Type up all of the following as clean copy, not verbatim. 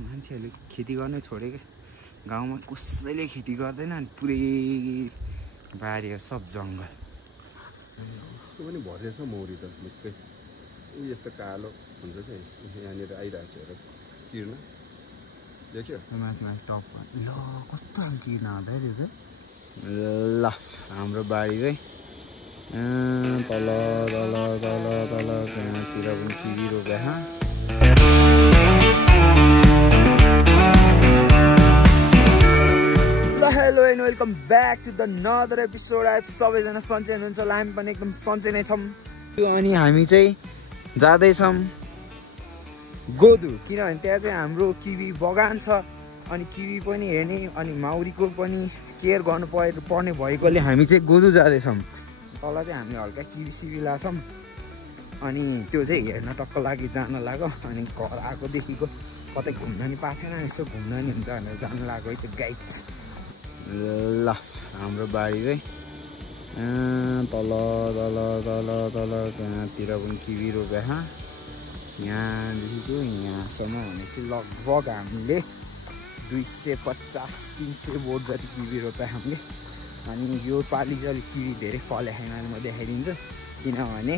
मान्छेहरूले खेती गर्नै छोडेको गाउँमा कसैले खेती गर्दैन अनि पुरै बारीहरू सब जङ्गल यसको पनि भरेछ मौरी त निकै यस्तो कालो हुन्छ कि यहाँनिर आइरहेको छ हेर किर्न देख्यो माथि माथि टप ल कस्तो खालको किर्न आउँदा त्यो त ल हाम्रो बारी चाहिँ तल तल तल तल त्यहाँतिर पनि किवी रोप्या hello and welcome back to another episode. आइफ सबैजना सन्चै हुनुहुन्छ होला, हामी पनि एकदम सन्चै नै छौँ। अनि हामी चाहिँ जाँदैछौँ गोदु, किनभने त्यहाँ चाहिँ हाम्रो किवी बगान छ अनि किवी पनि हेर्ने अनि माउरीको पनि केयर गर्नु पर्ने भएकोले हामी चाहिँ गोदु जाँदैछौँ। तल चाहिँ हामी हल्का किवी सिवी लाछौँ अनि त्यो चाहिँ हेर्न टक्क लागि जान लाग्यो। अनि घर आएकोदेखिको कतै घुम्न नि पाएको थिएन, यसो घुम्न नि हुन्छ भनेर जानु लाग्यो है त्यो गाइड्स। ल हाम्रो बारी चाहिँ तल तल तल तल त्यहाँतिर पनि किवी रोप्या यहाँदेखिको यहाँसम्म भनेपछि लगभग हामीले 250-300 बोट जति किवी रोप्या हामीले। अनि यो पालि चाहिँ अलिक किवी धेरै फले छैन म देखाइदिन्छु, किनभने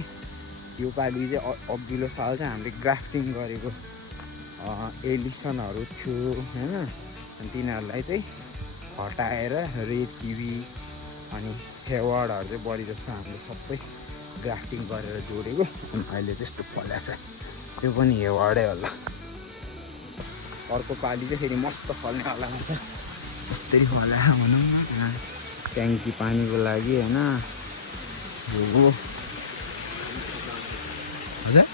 यो पालि चाहिँ अघिल्लो साल चाहिँ हामीले ग्राफ्टिङ गरेको एलिसनहरू थियो होइन, अनि तिनीहरूलाई चाहिँ हटाएर रेड किवी अनि हेवार्डहरू चाहिँ बढी जस्तो हामीले सबै ग्राफ्टिङ गरेर जोडेको। अनि अहिले चाहिँ यस्तो फल्या छ, त्यो पनि हेवार्डै होला। अर्को पालि चाहिँ फेरि मस्त फल्ने होला छ, यस्तै फल्या भनौँ न। ट्याङ्की पानीको लागि होइन हो हजुर।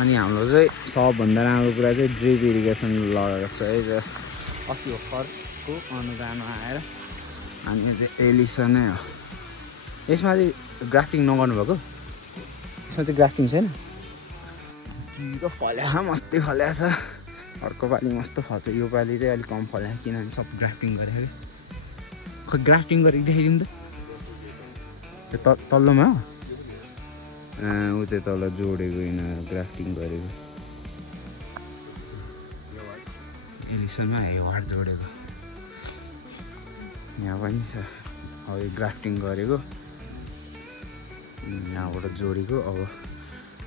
अनि हाम्रो चाहिँ सबभन्दा राम्रो कुरा चाहिँ ड्रिप इरिगेसन लगाएको छ है। अस्ति भर्खरको अनुदान आएर अनि यो चाहिँ एलिसन नै हो। यसमा चाहिँ ग्राफ्टिङ नगर्नु भएको, यसमा चाहिँ ग्राफ्टिङ छैन। किवीको फल्या मस्तै फल्या छ, अर्को पालि मस्तो फल्छ। यो पालि चाहिँ अलिक कम फल्या किनभने सब ग्राफ्टिङ गरेको। खै ग्राफ्टिङ गरेको देखाइदिउँ त, तल्लोमा हो ऊ त्यो तल जोडेको यिनीहरू ग्राफ्टिङ गरेको एलिसनमा हेवार्ड जोडेको यहाँ पनि छ। अब यो ग्राफ्टिङ गरेको यहाँबाट जोडेको, अब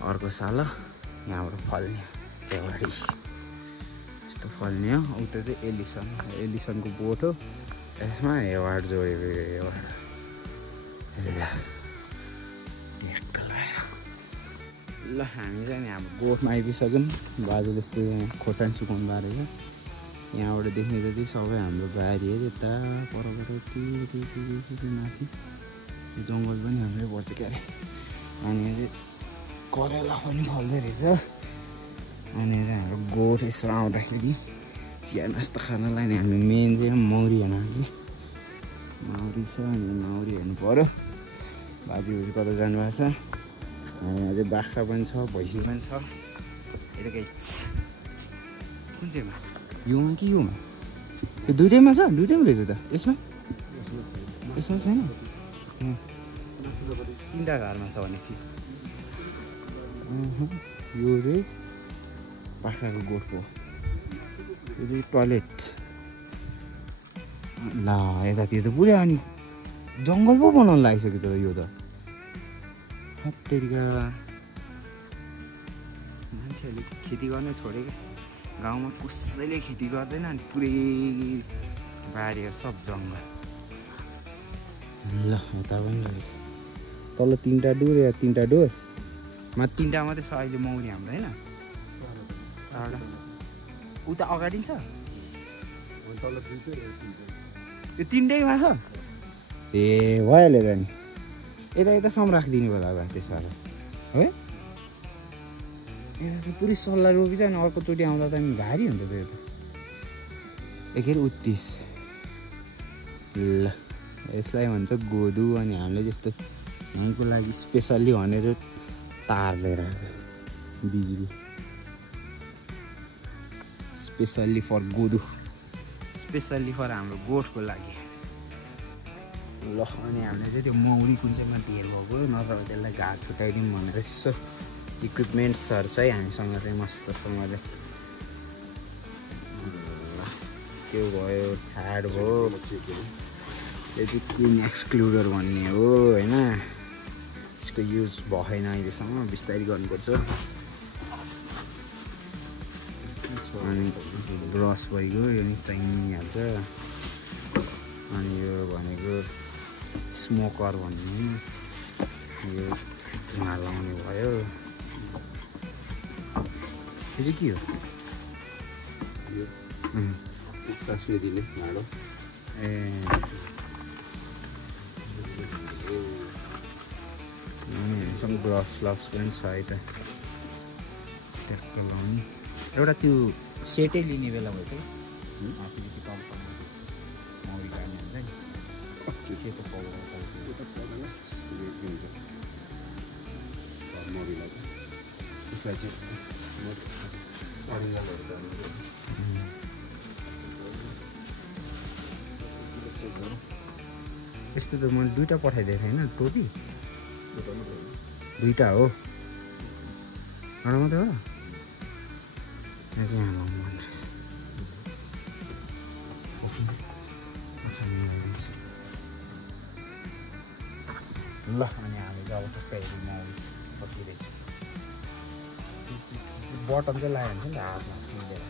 अर्को साल यहाँबाट फल्ने हेवार्ड यस्तो फल्ने हो। उता चाहिँ एलिसन, एलिसनको बोट हो, यसमा हेवार्ड जोडेको हेवार्ड टेस्टको लाग्यो। ल हामी चाहिँ नि हाम्रो गोठमा आइपुगिसक्यौँ। बाजुले यस्तो खोर्सानी सुकाउनु भएको रहेछ। यहाँबाट देख्ने जति सबै हाम्रो बारी हो। यता पर माथि जङ्गल पनि हाम्रै पर्छ क्या अरे। अनि चाहिँ करेला पनि फल्दै रहेछ। अनि चाहिँ हाम्रो गोठ यसो आउँदाखेरि चिया नास्ता खानलाई नि हामी मेन चाहिँ मौरी हेर्नु कि माउरी छ। अनि माउरी हेर्नु पऱ्यो। बाजेबोजू कता जानुभएको छ। अनि अझै बाख्रा पनि छ, भैँसी पनि छ। यता गाइस कुन चाहिँमा, योमा कि योमा? यो दुइटैमा छ, दुइटैमा रहेछ त। यसमा यसमा छैन, तिनवटा घरमा छ भनेपछि। यो चाहिँ बाख्राको गोठको, यो चाहिँ टोयलेट। ल यतातिर त पुरै अनि जङ्गल पो बनाउनु लागिसक्यो त यो त। हत्तेरिका मान्छेहरूले खेती गर्नै छोडेको गाउँमा कसैले खेती गर्दैन अनि पुरै बारीहरू सब जङ्गल। ल यता पनि रहेछ, तल 3टा डोर या 3टा डोर, मा 3टा मात्रै छ अहिले मौरी हाम्रो होइन। टाढा उता अगाडि छ, त्यो 3टैमा छ। ए भइहाल्यो त नि, यता यतासम्म राखिदिनु होला अब त्यसो भए है। यता पुरै सल्लाह रोपी छ अनि अर्कोचोटि आउँदा त भारी हुन्छ त्यो त। एखेर 29। ल यसलाई भन्छ गोदु। अनि हामीले जस्तो यहीँको लागि स्पेसल्ली भनेर तार लिएर आएको बिजुली, स्पेसल्ली फर गोदु, स्पेसल्ली फर हाम्रो गोठको लागि। ल अनि हामीले चाहिँ त्यो मौरी कुन चाहिँमा ढेर भएको नत्र त्यसलाई घाँस छुटाइदिउँ भनेर यसो इक्विपमेन्ट्सहरू छ है हामीसँग चाहिँ मस्तसँगले। त्यो भयो फ्याड भयो म चेक गरेँ यो चाहिँ क्विन एक्सक्लुडर भन्ने हो होइन यसको युज भएन अहिलेसम्म बिस्तारै गर्नुपर्छ अनि ब्रस भइगयो यो नि चाहिहाल्छ अनि यो भनेको स्मोकर भन्ने यो धुवा लाउने भयो यो चाहिँ के हो यो चास्ने दिने भाँडो ए हामीसँग ग्लभ्स पनि छ है त त्यसको लाउने एउटा त्यो सेटै लिने बेला भएछ फेरि त्यो तलसम्म मौरी गाड्ने हुन्छ नि सेतो पाउडर एउटा पाउडर हुन्छ मौरीलाई त्यसलाई चाहिँ अरिजिनलहरू यस्तो त मैले दुईवटा पठाइदिएको थिएँ होइन टोपी दुईवटा हो एउटा मात्रै हो यहाँ चाहिँ यहाँ लाउनु मन रहेछ ल अनि हामी चाहिँ अब टक्कै मौरी पक्रिँदैछ बटन चाहिँ लगायो हुन्छ नि त हातमा चिन्देर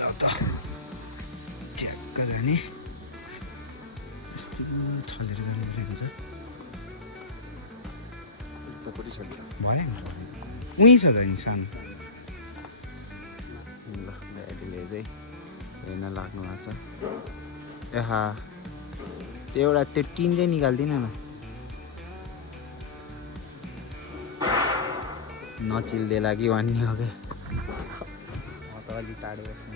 ल त ट्याक्क जाने यस्तो छलेर जानुपर्ने हुन्छ भयो नि उहीँ छ त नि सानो ल ड्याडीले चाहिँ हेर्न लाग्नु भएको छ एहा त्यो एउटा त्यो टिन चाहिँ निकाल्दिनँ न नचिल्देला कि भन्ने हो क्या म त अलिक टाढो बस्नु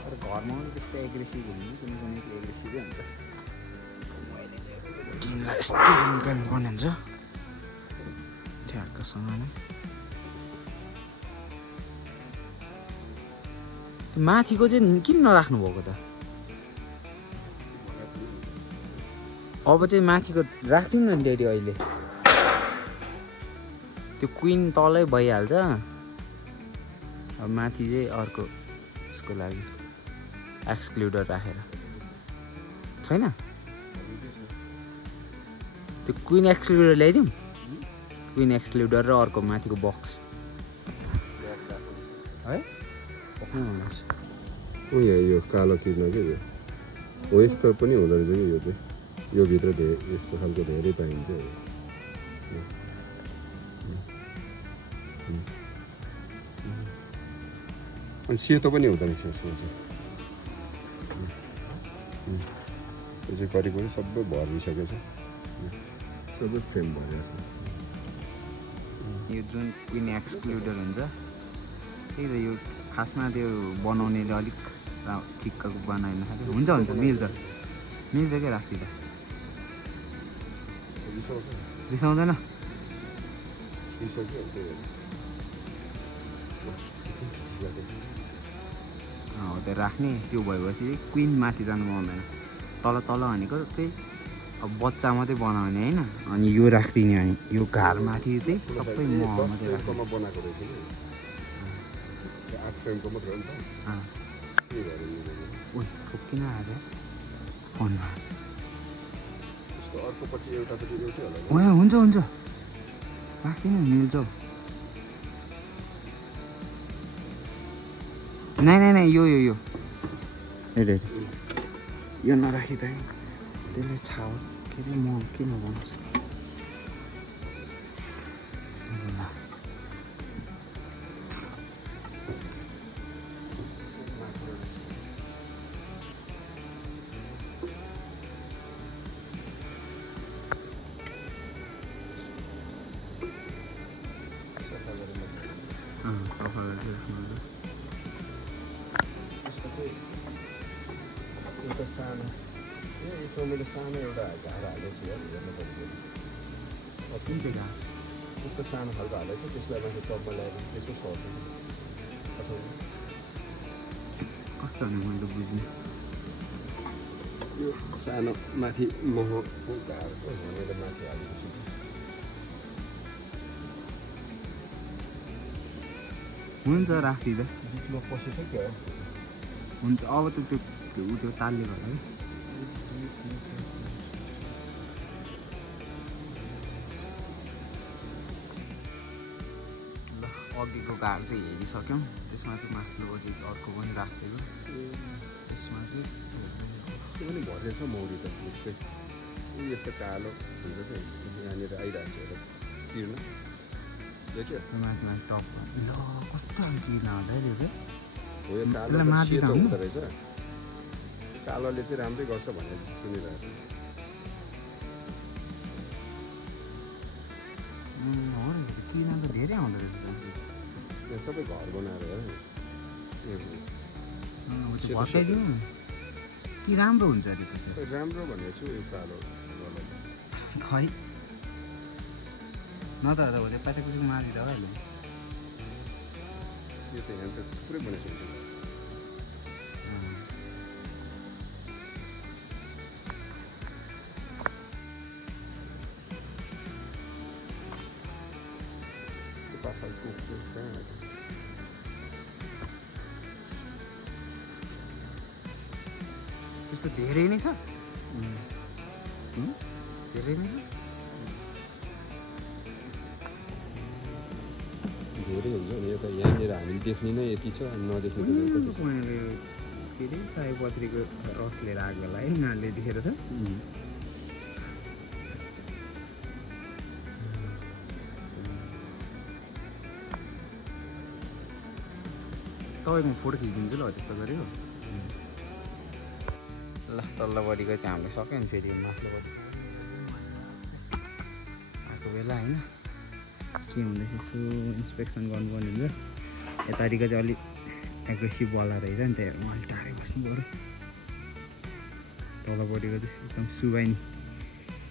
तर घरमा पनि त्यस्तो एग्रेसिभ हुने कुनै कुनै चाहिँ एग्रेसिभै हुन्छ मैले चाहिँ टिनलाई यस्तो निकाल्नु पर्ने हुन्छ ठ्याक्कसँग नै त्यो माथिको चाहिँ किन नराख्नु भएको त अब चाहिँ माथिको राख्दिउँ न ड्याडी अहिले त्यो क्विन तलै भइहाल्छ अब माथि चाहिँ अर्को यसको लागि एक्सक्लुडर राखेर छैन त्यो क्विन एक्सक्लुडर ल्याइदिउँ क्विन एक्सक्लुडर र अर्को माथिको बक्स है पक्नै हुनुहोस् हो यहाँ यो कालो किर्न के यो हो यस्तो पनि हुँदो रहेछ कि यो चाहिँ यो भित्र धेरै यस्तो खालको धेरै पाइन्छ अनि सेतो पनि हुँदो रहेछ यसमा चाहिँ यो चाहिँ करिब करिब सबै भरिसकेको छ सबै फ्रेम भरेको छ यो जुन क्विन एक्सक्लुडर हुन्छ त्यही त यो खासमा त्यो बनाउनेले अलिक ठिक्कको बनाएन हुन्छ हुन्छ मिल्छ मिल्छ क्या राखिदिँदा रिसाउँदैन हो त्यो राख्ने त्यो भएपछि चाहिँ क्विन माथि जानु पाउँदैन तल तल भनेको चाहिँ अब बच्चा मात्रै बनाउने होइन अनि यो राखिदिने अनि यो घार माथि चाहिँ सबै मह मात्रै राख्ने बनाएको रहेछ कि 8 फ्रेमको मात्रै हो नि त उही ठोक्किन आयो फोनमा त्यसको अर्कोपट्टि एउटापट्टि एउटै होला हो हुन्छ हुन्छ राख्दिनँ मिल्छ नै यो हेरे यो नराखिँदा त्यसले छाउ के अरे म के नभनुहोस् सफा गरेर एउटा सानो यसमा मैले सानो एउटा घार हालेको छु हेर्नु पर्यो कुन चाहिँ घार त्यस्तो सानो खालको हालेको छ त्यसलाई माथि टपमा ल्याएर त्यसको सर्छ अथवा कस्तो भने मैले बुझ्ने यो सानो माथि महको घारको मैले माथि हालेको छु हुन्छ राखिदिँदा बिचमा पसेछ क्या हुन्छ अब त त्यो तालले गर्दा है ल अघिको घर चाहिँ हेरिसक्यौँ त्यसमा चाहिँ माथिल्लोपट्टि अर्को पनि राखिदिएको त्यसमा चाहिँ यसको पनि भरेछ मौरी त निकै यस्तो कालो हुन्छ क्या यहाँनिर आइरहेको छ हेर तिर्न देख्यो माथि माथि टपमा ल कस्तो किन हुँदैन त्यो हो यो कालो माथि सेतो हुँदो रहेछ कालोले चाहिँ राम्रै गर्छ भनेर सुनिरहेको छु हो नि किन त धेरै आउँदो रहेछ यहाँ सबै घर बनाएर भत्काइदिउँ कि राम्रो हुन्छ अरे त्यो राम्रो भनेको छु यो कालो खै न त त्यो पैसा कुसुको माथि त अहिले यो त यहाँ त थुप्रै बनाइसकेको छ पाछाडि पुग्छु कहाँ त्यस्तो धेरै नै छ धेरै नै छ धेरै हुन्छ नि यो त यहाँनिर हामीले देख्ने नै यति छ अनि नदेख्ने त कति छ के अरे सयपत्रीको रस लिएर आएको होला है उनीहरूले देखेर त तपाईँको फोटो खिचिदिन्छु ल त्यस्तो गऱ्यो ल तल्लोपट्टिको चाहिँ हामीले सक्यो नि फेरि माथिल्लोपट्टि आएको बेला होइन के हुँदैछ यसो इन्सपेक्सन गर्नुपर्ने हुन्छ यतातिको चाहिँ अलिक एग्रेसिभ वाला रहेछ नि त्यहाँ उहाँले टाढै बस्नु पऱ्यो तल्लोपट्टिको चाहिँ एकदम सुबाइ नि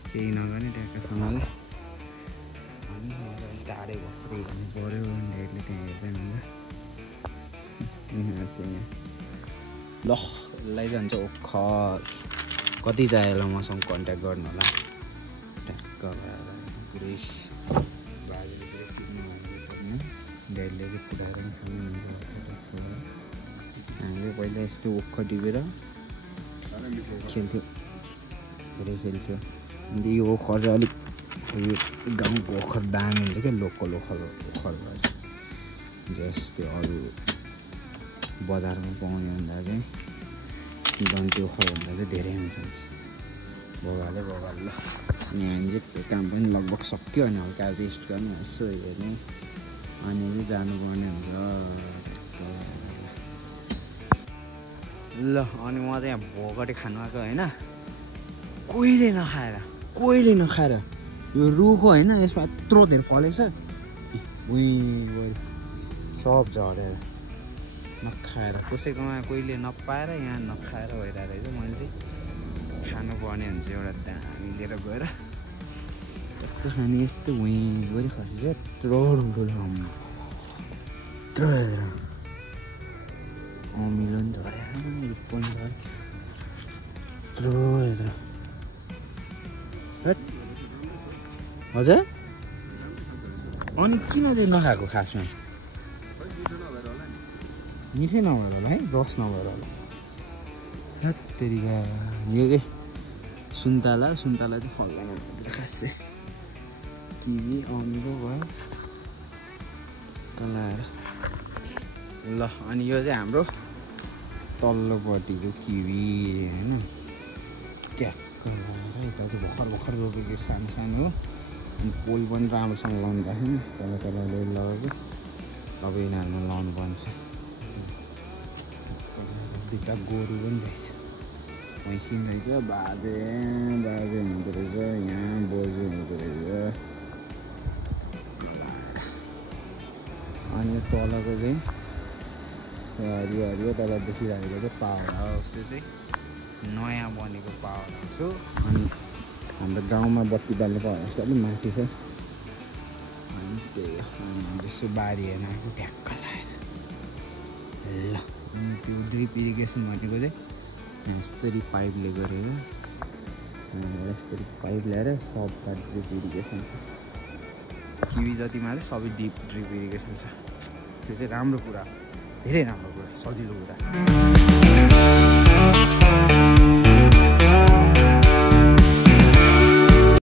केही नगर्ने ट्याक्कसँगले अनि टाढै बसेर हिँड्नु पऱ्यो धेरै त्यहाँ हेर्दैन हुन्छ ल यसलाई चाहिँ हुन्छ ओखर कति चाहियो होला मसँग कन्ट्याक्ट गर्नु होला ट्याक्क पुरै ड्याडीले चाहिँ कुदाएर पनि खानुहुन्छ हामीले पहिला यस्तो ओखर टिपेर खेल्थ्यो धेरै खेल्थ्यो अन्त यो ओखर चाहिँ अलिक गाउँको ओखर दामी हुन्छ क्या लोकल ओखर जस्तै अरू बजारमा पाउने भन्दा चाहिँ दन्ती ओखरभन्दा चाहिँ धेरै हुन्छ बगाले ल अनि हामी चाहिँ काम पनि लगभग सक्यो अनि हल्का रेस्ट गर्नु यसो हेर्ने अनि चाहिँ जानुपर्ने हुन्छ ल अनि म चाहिँ यहाँ भोगटे खानु आएको होइन कोहीले नखाएर यो रुखो होइन यसमा यत्रो धेरै फलेको छ सब झरेर नखाएर कसैकोमा कोहीले नपाएर यहाँ नखाएर भइरहेको रहेछ मैले चाहिँ खानुपर्ने हुन्छ एउटा दामी लिएर गएर यस्तो खाने यस्तो गरी खसेछ यत्रो ठुल्ठुलो अमिलो नि झऱ्यो पनि झऱ्यो यत्रो हेरेर हजुर अनि किन चाहिँ नखाएको खासमा मिठै नभएर होला है रस नभएर होला तेरिका यो के सुन्तला चाहिँ फल्दैन खास चाहिँ किवी अमिलो भयो कलाएर ल अनि यो चाहिँ हाम्रो तल्लोपट्टिको किवी होइन ट्याक्क लगाएर यता चाहिँ भर्खर रोपेको सानो हो अनि पोल पनि राम्रोसँग लाउनु भएको छैन तल लगाएको अब यिनीहरूमा लाउनु पर्छ दुईवटा गोरु पनि रहेछ भैँसिन रहेछ बाजे हुँदो रहेछ यहाँ बोजू हुँदो रहेछ अनि तलको चाहिँ हरियो तल देखिरहेको चाहिँ पावर हाउस त्यो चाहिँ नयाँ बनेको पावर हाउस हो अनि हाम्रो गाउँमा बत्ती बाल्ने पावर हाउस अलिक माथि छ अनि त्यही यसो बारी हेर्न आएको ट्याक्क लगाएर ल त्यो ड्रिप इरिगेसन भनेको चाहिँ यस्तरी पाइपले गरेर यस्तरी पाइप ल्याएर सबका ड्रिप इरिगेसन छ किवी जतिमा चाहिँ सबै ड्रिप इरिगेसन छ त्यो चाहिँ राम्रो कुरा, धेरै राम्रो कुरा, सजिलो कुरा।